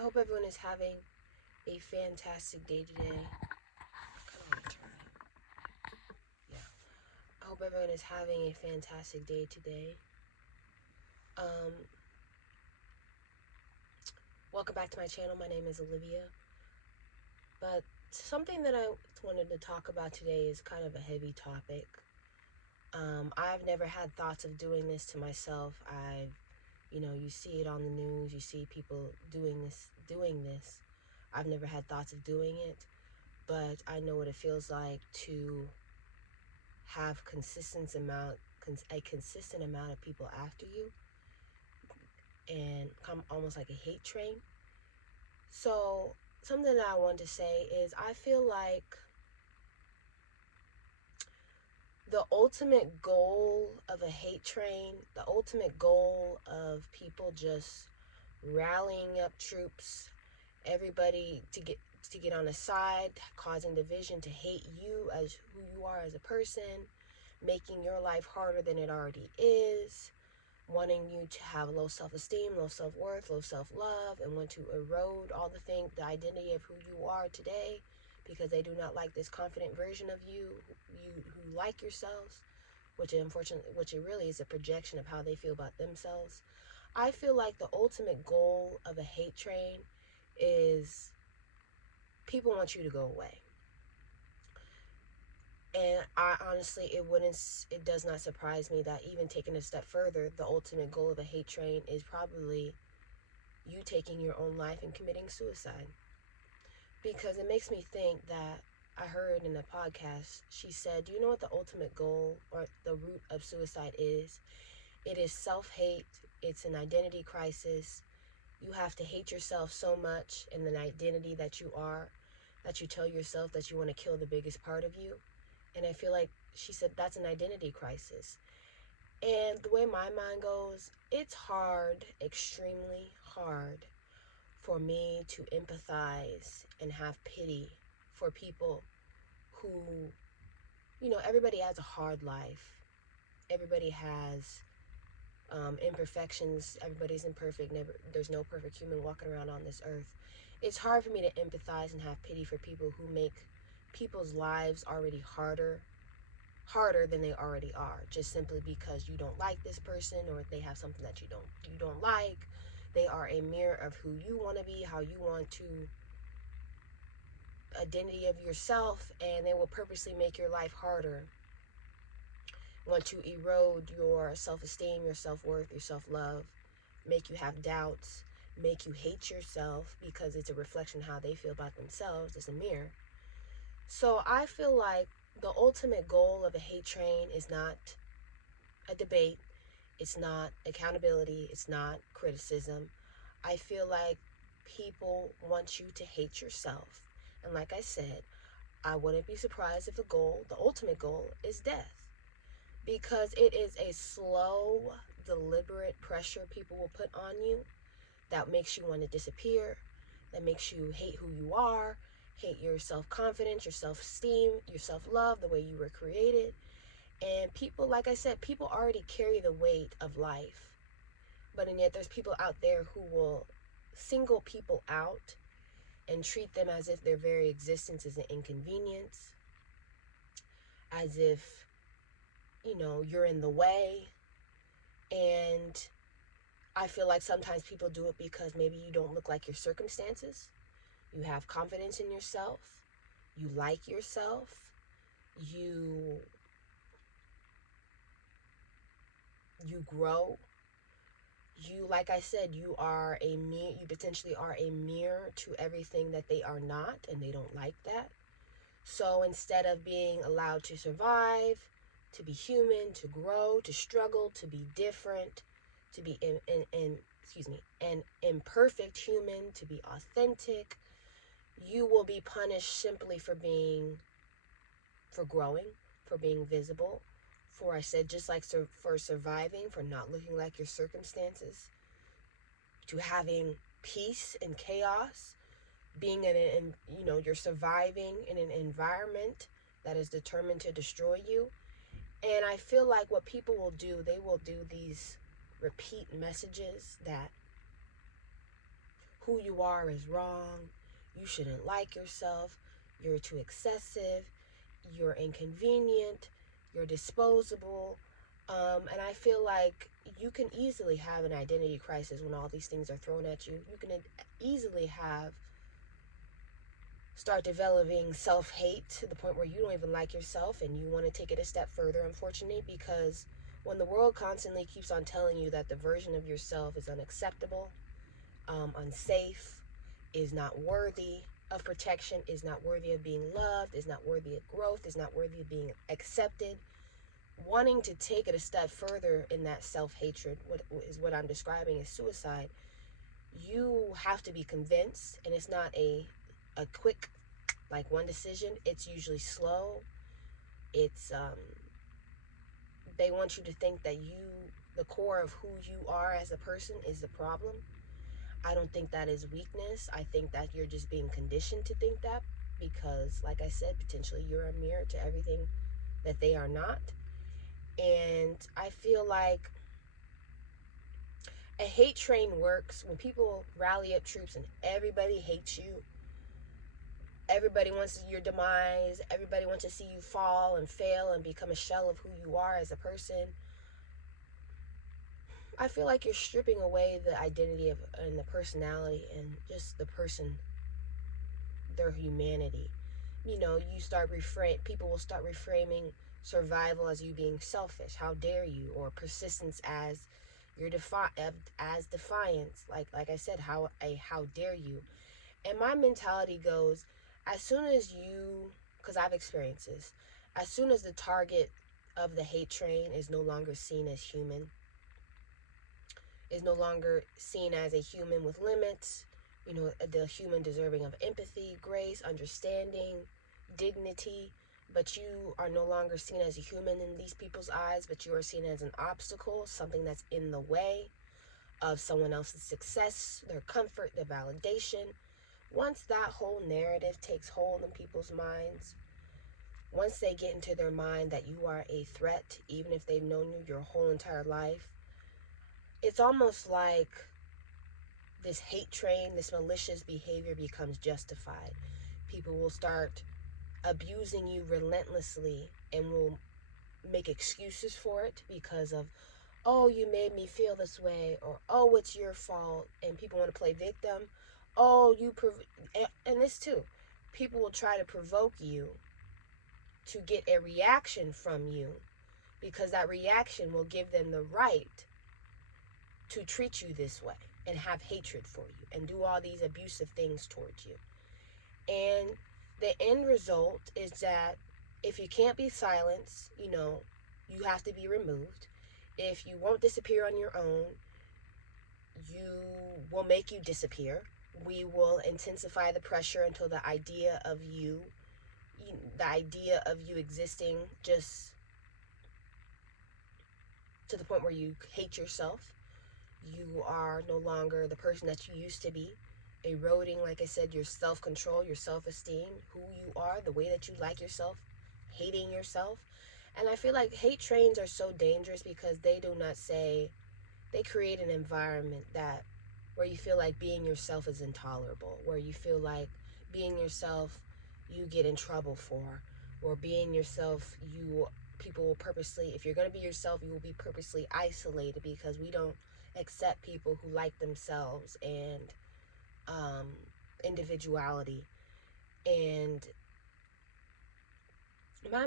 I hope everyone is having a fantastic day today. I kind of want to turn it. Yeah. I hope everyone is having a fantastic day today. Um, Welcome back to my channel. My name is Olivia. But something that I wanted to talk about today is kind of a heavy topic. I've never had thoughts of doing this to myself. You see it on the news. You see people doing this. I've never had thoughts of doing it, but I know what it feels like to have a consistent amount of people after you and come almost like a hate train. So something that I want to say is I feel like the ultimate goal of a hate train, the ultimate goal of people just rallying up troops, everybody to get on a side, causing division, to hate you as who you are as a person, making your life harder than it already is, wanting you to have low self-esteem, low self-worth, low self-love, and want to erode all the identity of who you are today, because they do not like this confident version of you who like yourselves, which it really is a projection of how they feel about themselves. I feel like the ultimate goal of a hate train is people want you to go away. And I honestly, it does not surprise me that even taking a step further, the ultimate goal of a hate train is probably you taking your own life and committing suicide. Because it makes me think that I heard in a podcast, she said, do you know what the ultimate goal or the root of suicide is? It is self-hate. It's an identity crisis. You have to hate yourself so much in the identity that you are, that you tell yourself that you want to kill the biggest part of you. And I feel like she said that's an identity crisis. And the way my mind goes, it's hard, extremely hard, for me to empathize and have pity for people who, everybody has a hard life. Everybody has imperfections. Everybody's imperfect. There's no perfect human walking around on this earth. It's hard for me to empathize and have pity for people who make people's lives already harder than they already are, just simply because you don't like this person or they have something that you don't like. They are a mirror of who you want to be, how you want to identity of yourself, and they will purposely make your life harder, want to erode your self-esteem, your self-worth, your self-love, make you have doubts, make you hate yourself because it's a reflection of how they feel about themselves. It's a mirror. So I feel like the ultimate goal of a hate train is not a debate. It's not accountability. It's not criticism. I feel like people want you to hate yourself. And like I said, I wouldn't be surprised if the ultimate goal, is death. Because it is a slow, deliberate pressure people will put on you that makes you want to disappear, that makes you hate who you are, hate your self-confidence, your self-esteem, your self-love, the way you were created. And people, like I said, people already carry the weight of life. But and yet there's people out there who will single people out and treat them as if their very existence is an inconvenience, as if, you're in the way. And I feel like sometimes people do it because maybe you don't look like your circumstances. You have confidence in yourself. You like yourself. You grow. Like I said, you potentially are a mirror to everything that they are not, and they don't like that. So instead of being allowed to survive, to be human, to grow, to struggle, to be different, to be an imperfect human, to be authentic, you will be punished simply for growing, for being visible, for, I said, just like for surviving, for not looking like your circumstances, to having peace and chaos, being you're surviving in an environment that is determined to destroy you. And I feel like what people will do, they will do these repeat messages that who you are is wrong. You shouldn't like yourself. You're too excessive. You're inconvenient. You're disposable. And I feel like you can easily have an identity crisis when all these things are thrown at you. You can easily start developing self-hate to the point where you don't even like yourself, and you want to take it a step further, unfortunately, because when the world constantly keeps on telling you that the version of yourself is unacceptable, unsafe, is not worthy of protection, is not worthy of being loved, is not worthy of growth, is not worthy of being accepted, wanting to take it a step further in that self-hatred, what I'm describing as suicide, you have to be convinced, and it's not a quick, like, one decision. It's usually slow. It's they want you to think that the core of who you are as a person is the problem. I don't think that is weakness. I think that you're just being conditioned to think that because, like I said, potentially you're a mirror to everything that they are not. And I feel like a hate train works when people rally up troops and everybody hates you. Everybody wants your demise. Everybody wants to see you fall and fail and become a shell of who you are as a person. I feel like you're stripping away the identity and the personality and just the person, their humanity. People will start reframing survival as you being selfish. How dare you? Or persistence as as defiance. Like I said, how dare you? And my mentality goes, as soon as because I've experienced this, as soon as the target of the hate train is no longer seen as human, is no longer seen as a human with limits, the human deserving of empathy, grace, understanding, dignity, but you are no longer seen as a human in these people's eyes, but you are seen as an obstacle, something that's in the way of someone else's success, their comfort, their validation. Once that whole narrative takes hold in people's minds, once they get into their mind that you are a threat, even if they've known you your whole entire life, it's almost like this hate train, this malicious behavior becomes justified. People will start abusing you relentlessly and will make excuses for it because of, oh, you made me feel this way, or oh, it's your fault, and people want to play victim. Oh, and this too, people will try to provoke you to get a reaction from you because that reaction will give them the right to treat you this way and have hatred for you and do all these abusive things towards you. And the end result is that if you can't be silenced, you have to be removed. If you won't disappear on your own, you will make you disappear. We will intensify the pressure until the idea of you existing just to the point where you hate yourself. You are no longer the person that you used to be, eroding, like I said, your self-control, your self-esteem, who you are, the way that you like yourself, hating yourself. And I feel like hate trains are so dangerous because they create an environment where you feel like being yourself is intolerable, where you feel like being yourself you get in trouble for, or being yourself people will purposely, if you're going to be yourself, you will be purposely isolated because we don't accept people who like themselves and individuality. And my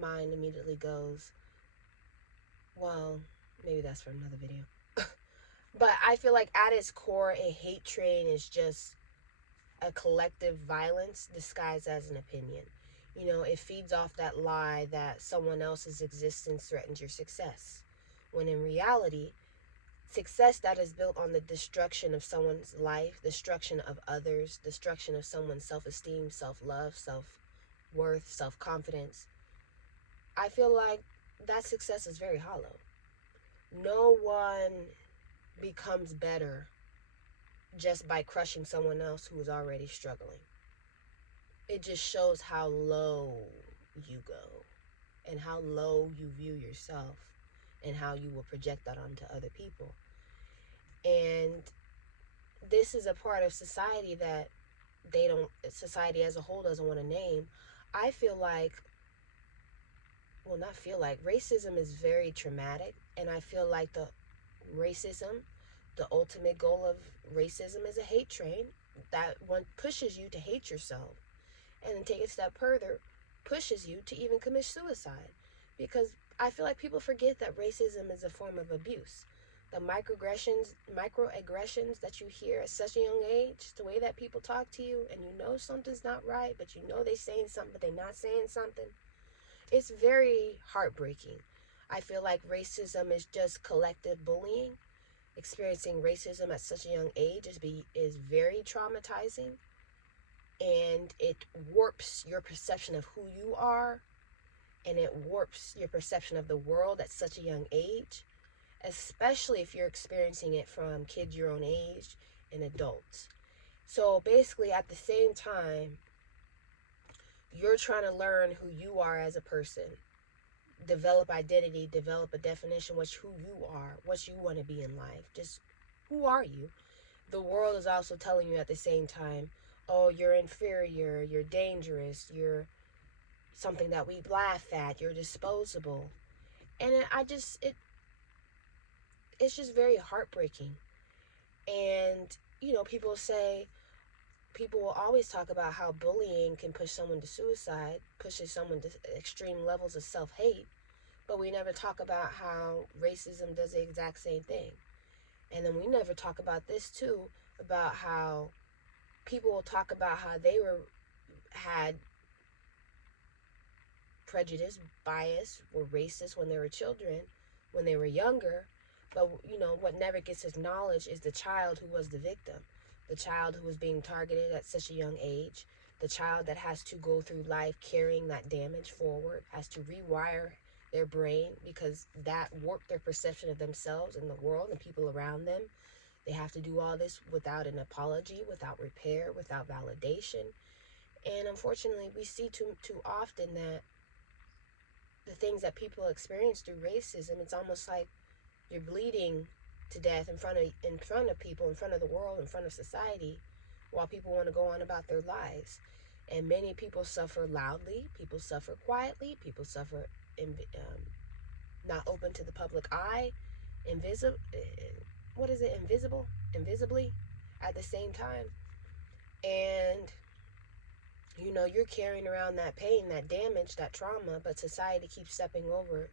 mind immediately goes, well, maybe that's for another video. But I feel like at its core, a hate train is just a collective violence disguised as an opinion. It feeds off that lie that someone else's existence threatens your success, when in reality, success that is built on the destruction of someone's life, destruction of others, destruction of someone's self-esteem, self-love, self-worth, self-confidence, I feel like that success is very hollow. No one becomes better just by crushing someone else who is already struggling. It just shows how low you go and how low you view yourself and how you will project that onto other people. And this is a part of society that society as a whole doesn't want to name. I feel like, well, not feel like, racism is very traumatic, and I feel like racism, the ultimate goal of racism is a hate train that one pushes you to hate yourself, and then take a step further, pushes you to even commit suicide. Because I feel like people forget that racism is a form of abuse. The microaggressions that you hear at such a young age, the way that people talk to you, and you know something's not right, but you know they're saying something, but they're not saying something. It's very heartbreaking. I feel like racism is just collective bullying. Experiencing racism at such a young age is very traumatizing, and it warps your perception of who you are, and it warps your perception of the world at such a young age, especially if you're experiencing it from kids your own age and adults. So basically, at the same time, you're trying to learn who you are as a person, develop identity, develop a definition, who you are, what you want to be in life. Just who are you? The world is also telling you at the same time, oh, you're inferior, you're dangerous, you're something that we laugh at, you're disposable. And it's just very heartbreaking. And, people will always talk about how bullying can push someone to suicide, pushes someone to extreme levels of self-hate, but we never talk about how racism does the exact same thing. And then we never talk about this too, about how people will talk about how they had prejudice, bias, were racist when they were children, when they were younger. But, what never gets acknowledged is the child who was the victim, the child who was being targeted at such a young age, the child that has to go through life carrying that damage forward, has to rewire their brain because that warped their perception of themselves and the world and people around them. They have to do all this without an apology, without repair, without validation. And unfortunately, we see too often that the things that people experience through racism, it's almost like you're bleeding to death in front of people, in front of the world, in front of society, while people want to go on about their lives. And many people suffer loudly, people suffer quietly, people suffer not open to the public eye, invisibly at the same time. And you're carrying around that pain, that damage, that trauma, but society keeps stepping over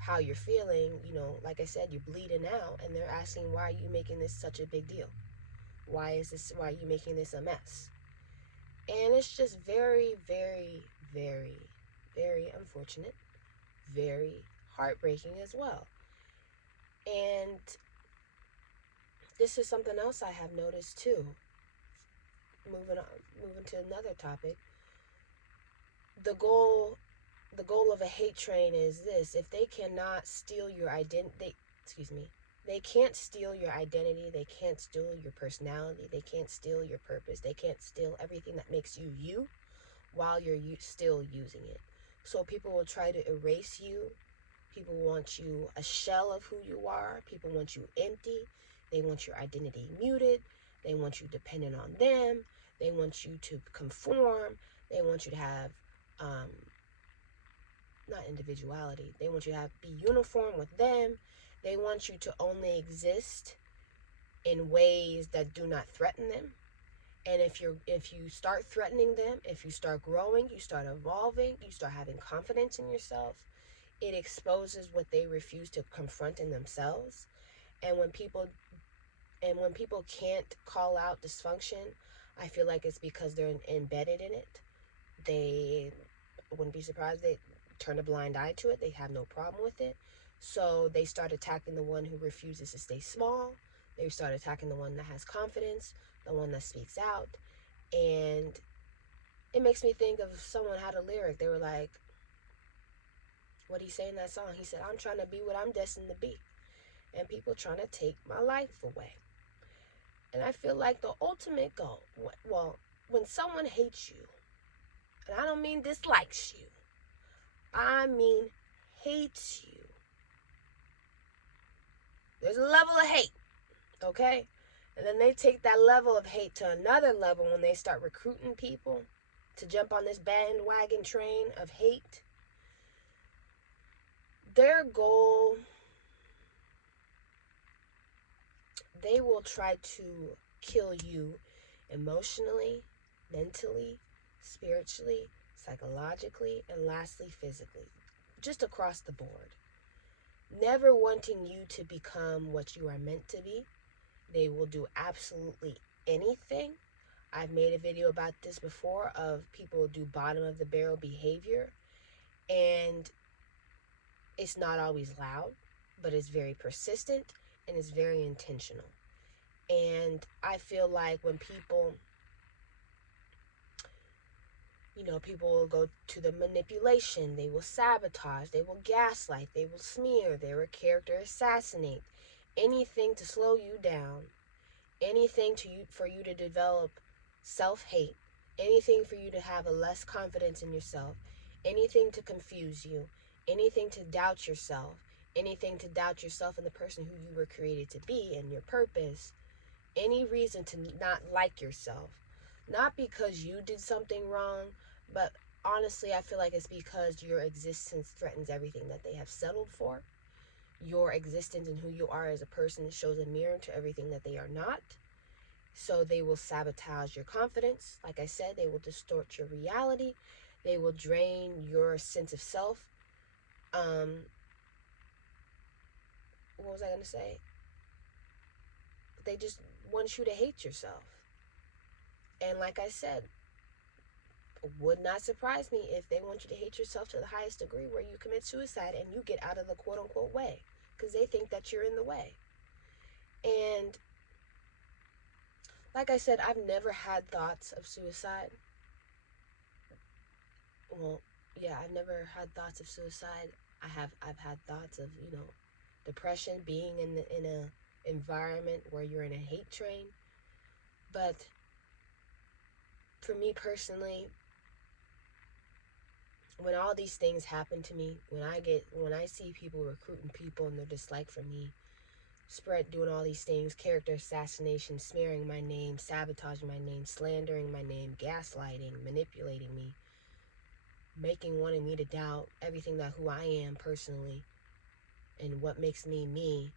how you're feeling. Like I said, you're bleeding out, and they're asking, why are you making this such a big deal? Why are you making this a mess? And it's just very, very, very, very unfortunate, very heartbreaking as well. And this is something else I have noticed too. Moving to another topic. The goal of a hate train is this: if they cannot steal your identity, they can't steal your identity, they can't steal your personality, they can't steal your purpose, they can't steal everything that makes you you while you're still using it. So people will try to erase you. People want you a shell of who you are. People want you empty. They want your identity muted. They want you dependent on them. They want you to conform. They want you to have not individuality. They want you to be uniform with them. They want you to only exist in ways that do not threaten them. And if you start threatening them, if you start growing, you start evolving, you start having confidence in yourself, it exposes what they refuse to confront in themselves. And when people can't call out dysfunction, I feel like it's because they're embedded in it. They wouldn't be surprised they turn a blind eye to it. They have no problem with it. So they start attacking the one who refuses to stay small. They start attacking the one that has confidence, the one that speaks out. And it makes me think of someone had a lyric. They were like, what he say in that song? He said, I'm trying to be what I'm destined to be, and people trying to take my life away. And I feel like the ultimate goal, when someone hates you, and I don't mean dislikes you, I mean hates you. There's a level of hate, okay? And then they take that level of hate to another level when they start recruiting people to jump on this bandwagon train of hate. Their goal, they will try to kill you emotionally, mentally, spiritually, psychologically, and lastly, physically. Just across the board. Never wanting you to become what you are meant to be. They will do absolutely anything. I've made a video about this before of people do bottom of the barrel behavior, and it's not always loud, but it's very persistent and it's very intentional. And I feel like when people, people will go to the manipulation, they will sabotage, they will gaslight, they will smear, they will character assassinate, anything to slow you down, anything for you to develop self-hate, anything for you to have a less confidence in yourself, anything to confuse you, anything to doubt yourself, anything to doubt yourself and the person who you were created to be and your purpose, any reason to not like yourself. Not because you did something wrong, but honestly, I feel like it's because your existence threatens everything that they have settled for. Your existence and who you are as a person shows a mirror to everything that they are not. So they will sabotage your confidence. Like I said, they will distort your reality. They will drain your sense of self. What was I going to say? They just want you to hate yourself. And like I said, it would not surprise me if they want you to hate yourself to the highest degree where you commit suicide and you get out of the quote-unquote way because they think that you're in the way. And like I said, I've never had thoughts of suicide. Well, yeah, I've never had thoughts of suicide. I've had thoughts of, depression, being in a environment where you're in a hate train. But for me personally, when all these things happen to me, when I see people recruiting people and their dislike for me, doing all these things, character assassination, smearing my name, sabotaging my name, slandering my name, gaslighting, manipulating me, wanting me to doubt everything that who I am personally and what makes me me.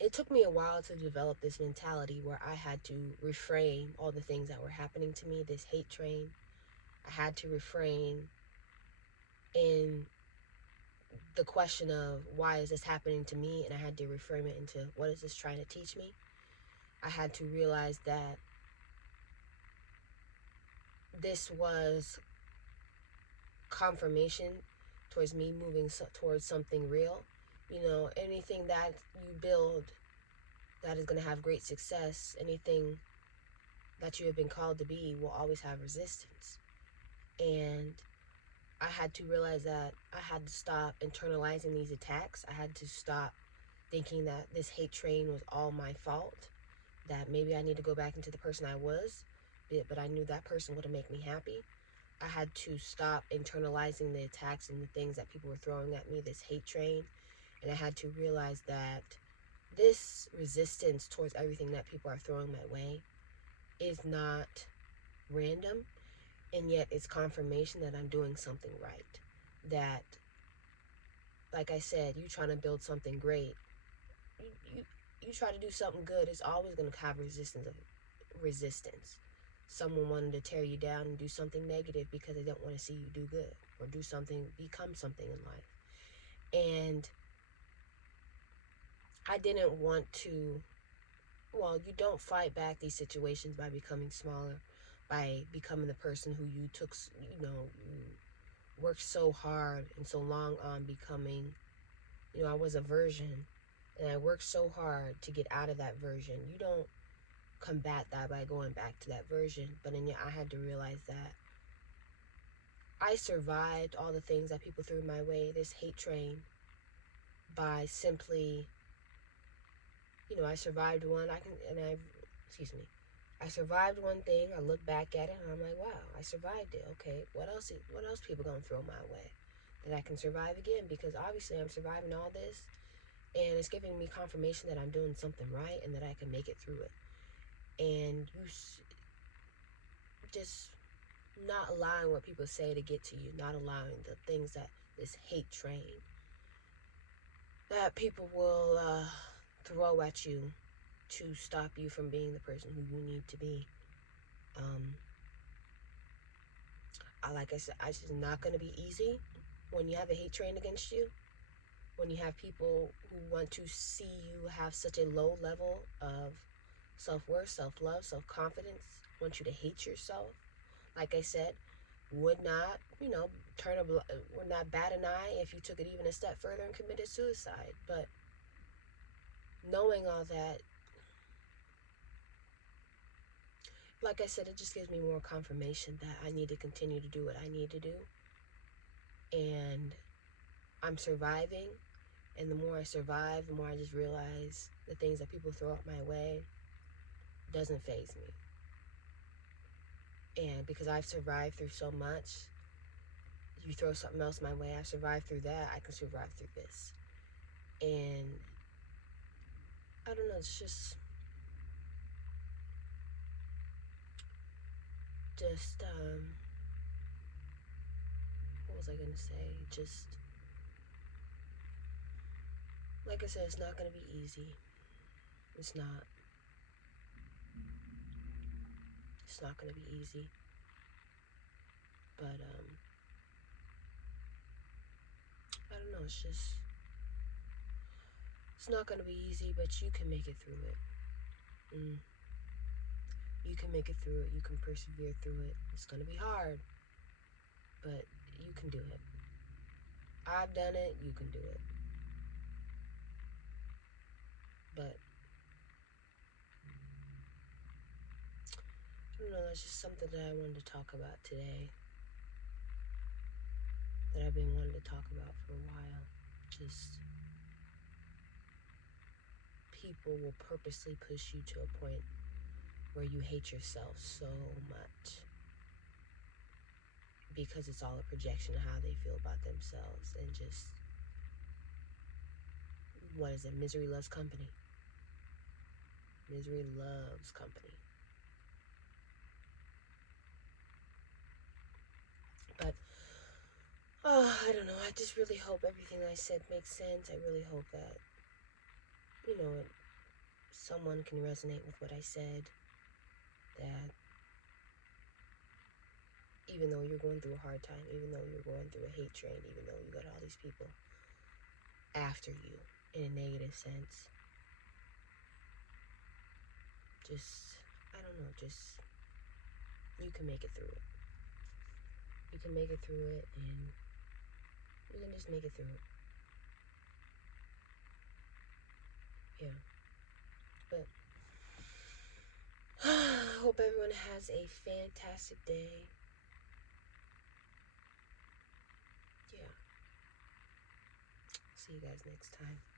It took me a while to develop this mentality where I had to reframe all the things that were happening to me, this hate train. I had to refrain in the question of why is this happening to me, and I had to reframe it into what is this trying to teach me. I had to realize that this was confirmation towards me moving towards something real. Anything that you build that is going to have great success, anything that you have been called to be will always have resistance. And I had to realize that I had to stop internalizing these attacks. I had to stop thinking that this hate train was all my fault, that maybe I need to go back into the person I was, but I knew that person wouldn't make me happy. I had to stop internalizing the attacks and the things that people were throwing at me, this hate train. And I had to realize that this resistance towards everything that people are throwing my way is not random, and yet it's confirmation that I'm doing something right. That, like I said, you trying to build something great, you try to do something good, it's always going to have resistance. Someone wanting to tear you down and do something negative because they don't want to see you do good or become something in life. And I didn't want to, you don't fight back these situations by becoming smaller, by becoming the person who you worked so hard and so long on becoming. I was a version, and I worked so hard to get out of that version. You don't combat that by going back to that version, but then I had to realize that I survived all the things that people threw my way, this hate train, by simply, I survived one. I survived one thing. I look back at it and I'm like, wow, I survived it. Okay, what else people gonna throw my way that I can survive again? Because obviously I'm surviving all this, And it's giving me confirmation that I'm doing something right and that I can make it through it. And just not allowing what people say to get to you, not allowing the things that this hate train that people will throw at you to stop you from being the person who you need to be. Like I said, it's not going to be easy when you have a hate train against you, when you have people who want to see you have such a low level of self-worth, self-love, self-confidence, want you to hate yourself. Like I said, would not, would not bat an eye if you took it even a step further and committed suicide. But knowing all that, like I said, it just gives me more confirmation that I need to continue to do what I need to do. And I'm surviving. And the more I survive, the more I just realize the things that people throw up my way doesn't faze me. And because I've survived through so much, you throw something else my way, I've survived through that, I can survive through this. And I don't know, it's just what was I gonna say? Just, like I said, it's not gonna be easy. It's not. It's not gonna be easy. But, I don't know, it's not gonna be easy, but you can make it through it. You can make it through it. You can persevere through it. It's gonna be hard, but you can do it. I've done it. You can do it. But I don't know. That's just something that I wanted to talk about today. That I've been wanting to talk about for a while. Just people will purposely push you to a point where you hate yourself so much because it's all a projection of how they feel about themselves. And just, what is it? Misery loves company. Misery loves company. But I don't know. I just really hope everything I said makes sense. I really hope that, someone can resonate with what I said. That even though you're going through a hard time, even though you're going through a hate train, even though you got all these people after you in a negative sense, just, I don't know, just, you can make it through it. You can make it through it, and you can just make it through it. Yeah. But I hope everyone has a fantastic day. Yeah. See you guys next time.